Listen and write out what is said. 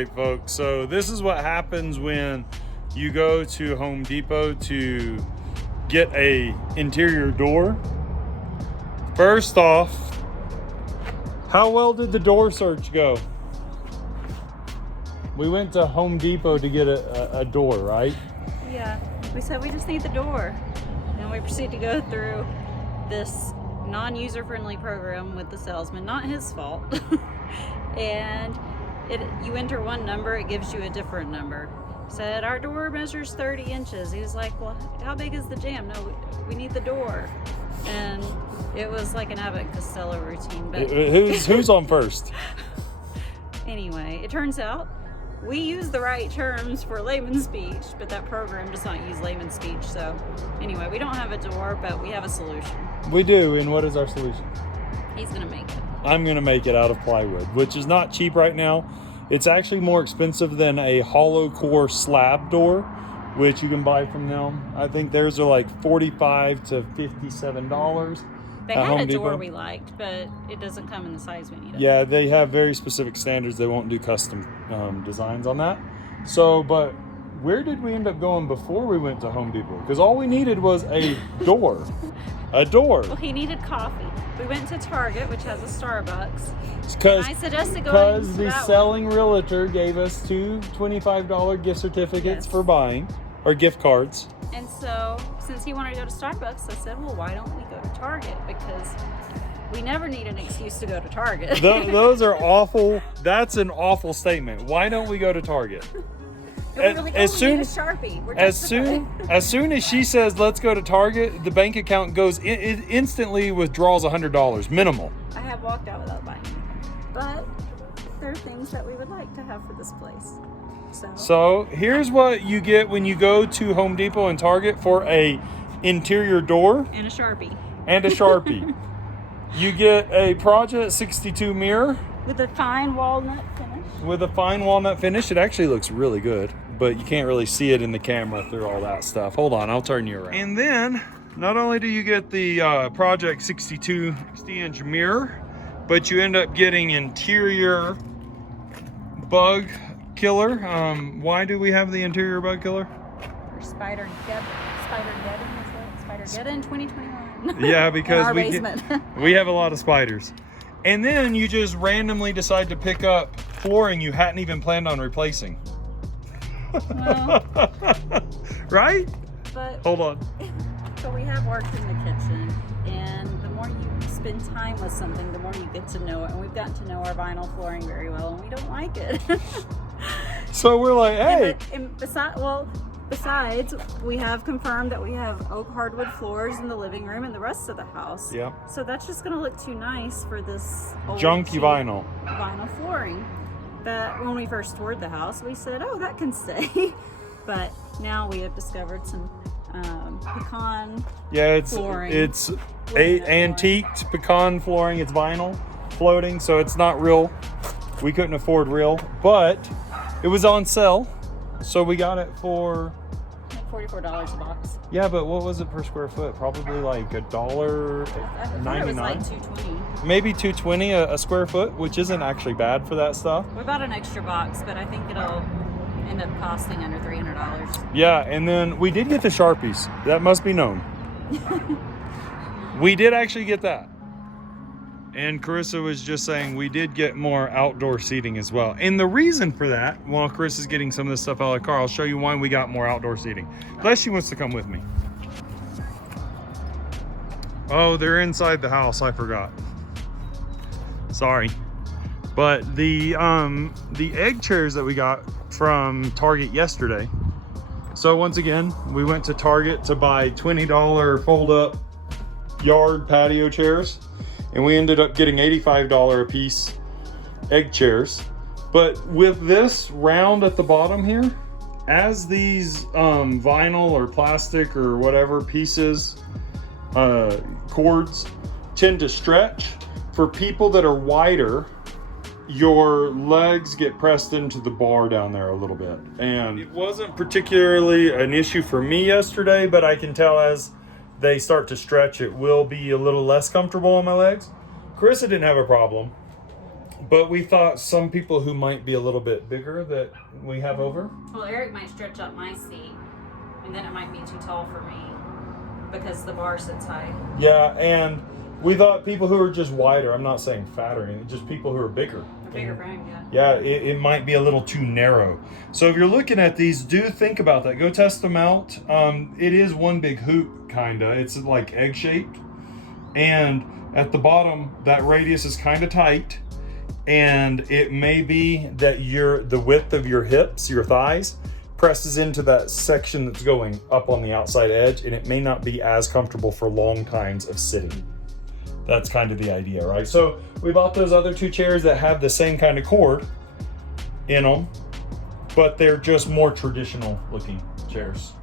right, folks. So this is what happens when you go to Home Depot to get a interior door. First off, how well did the door search go? We went to Home Depot to get a door, right? Yeah, we said we just need the door. And we proceed to go through this non-user-friendly program with the salesman, not his fault. And you enter one number, it gives you a different number. Said our door measures 30 inches. He was like, well, how big is the jam? No, we need the door. And it was like an Abbott Costello routine. But who's on first? Anyway, it turns out we use the right terms for layman's speech, but that program does not use layman's speech. So anyway, we don't have a door, but we have a solution. We do, and what is our solution? He's gonna make it. I'm gonna make it out of plywood, which is not cheap right now. It's actually more expensive than a hollow core slab door, which you can buy from them. I think theirs are like $45 to $57. They had a door we liked, but it doesn't come in the size we need. Yeah, they have very specific standards. They won't do custom designs on that. So, but where did we end up going before we went to Home Depot? Because all we needed was a door. A door. Well, he needed coffee. We went to Target, which has a Starbucks. Because I suggested going to the selling realtor gave us two $25 gift certificates for buying, or gift cards. And so, since he wanted to go to Starbucks, I said, well, why don't we go to Target? Because we never need an excuse to go to Target. Those are awful. That's an awful statement. Why don't we go to Target? As soon as she says let's go to Target, the bank account goes it instantly withdraws $100 minimal. I have walked out without buying anything, but there are things that we would like to have for this place. So here's what you get when you go to Home Depot and Target for a interior door and a Sharpie. You get a Project 62 mirror with a fine walnut finish. It actually looks really good, but you can't really see it in the camera through all that stuff. Hold on, I'll turn you around. And then, not only do you get the Project 62 60-inch mirror, but you end up getting interior bug killer. Why do we have the interior bug killer? For Spider-Geddon 2021. Yeah, because we have a lot of spiders. And then you just randomly decide to pick up flooring you hadn't even planned on replacing. Well, right? But hold on. But we have worked in the kitchen, and the more you spend time with something, the more you get to know it. And we've gotten to know our vinyl flooring very well, and we don't like it. So we're like, hey. Besides, we have confirmed that we have oak hardwood floors in the living room and the rest of the house. Yeah. So that's just going to look too nice for this old junky vinyl flooring. That when we first toured the house, we said, "Oh, that can stay." But now we have discovered some pecan. Yeah, flooring. It's antiqued pecan flooring. It's vinyl floating, so it's not real. We couldn't afford real, but it was on sale, so we got it for $44 a box. Yeah, but what was it per square foot? Probably like $1.99. It was like $2.20. Maybe $2.20 a square foot, which isn't actually bad for that stuff. We bought an extra box, but I think it'll end up costing under $300. Yeah, and then we did get the Sharpies. That must be known. We did actually get that. And Carissa was just saying we did get more outdoor seating as well. And the reason for that, while Carissa's getting some of this stuff out of the car, I'll show you why we got more outdoor seating. Unless she wants to come with me. Oh, they're inside the house. I forgot. Sorry. But the egg chairs that we got from Target yesterday. So once again, we went to Target to buy $20 fold-up yard patio chairs. And we ended up getting $85 a piece egg chairs. But with this round at the bottom here, as these vinyl or plastic or whatever pieces, cords tend to stretch, for people that are wider, your legs get pressed into the bar down there a little bit. And it wasn't particularly an issue for me yesterday, but I can tell as they start to stretch, it will be a little less comfortable on my legs. Carissa didn't have a problem, But we thought some people who might be a little bit bigger that we have over. Well, Eric might stretch up my seat, and then it might be too tall for me because the bar sits high. Yeah, and we thought people who are just wider, I'm not saying fat or anything, just people who are bigger. A bigger frame, yeah. Yeah, it might be a little too narrow. So if you're looking at these, do think about that. Go test them out. It is one big hoop, kinda. It's like egg-shaped. And at the bottom, that radius is kind of tight. And it may be that the width of your hips, your thighs, presses into that section that's going up on the outside edge, and it may not be as comfortable for long times of sitting. That's kind of the idea, right? So we bought those other 2 chairs that have the same kind of cord in them, but they're just more traditional looking chairs.